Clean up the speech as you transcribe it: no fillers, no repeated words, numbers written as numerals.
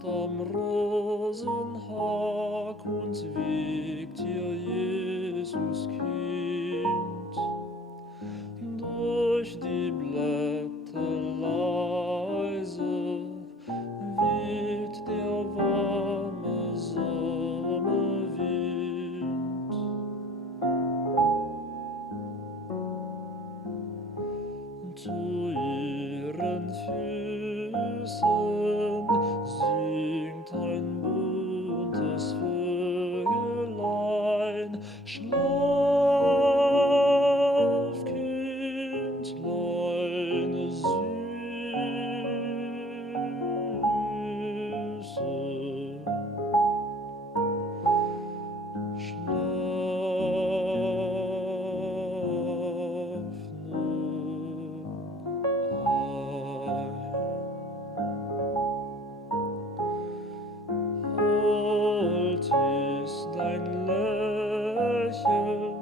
sitzt am Rosenhag und wiegt dir Jesus Kind. Durch die Blätter leise weht der warme Sommerwind. Zu ihren Füßen singt ein buntes Vögelein. Schlaf, Kindlein, Süße. Schlaf nun ein. Hold ist dein Lächeln